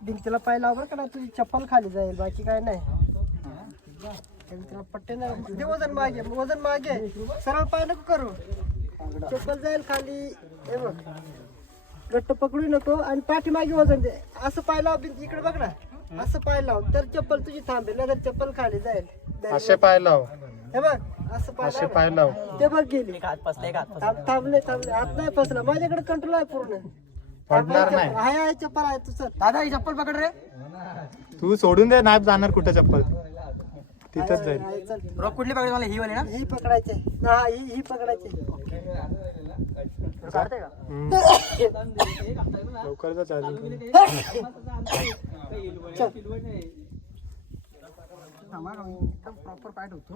भिंतीला पाय लाव बरं का नाही तुझी चप्पल खाली जाईल बाकी काय नाही. भिंतीला पट्टे नाही ते वजन मागे सरळ पाय नको करू चप्पल जाईल खाली. हे बघ घट्ट पकडू नको आणि पाठीमागे वजन दे. असं पाय लाव भिंती इकडे बघ ना असं पाय लाव तर चप्पल तुझी थांबेल नाही तर चप्पल खाली जाईल. असे पाय लाव हे बघ असं असे पाय लाव. ते बघ गेली थांबले हात नाही फसला माझ्याकडे कंट्रोल आहे पूर्ण. पडणार नाही. आहे चप्पल आहे तुझं दादा ही चप्पल पकड रे. तू सोडून दे नाही जाणार कुठे चप्पल तिथंच जाईल. कुठली पकडायची मला ही वाली ना ही पकडायची हा ही पकडायची. लवकर जा चार्जिंग प्रॉपर पाय ठेवतो.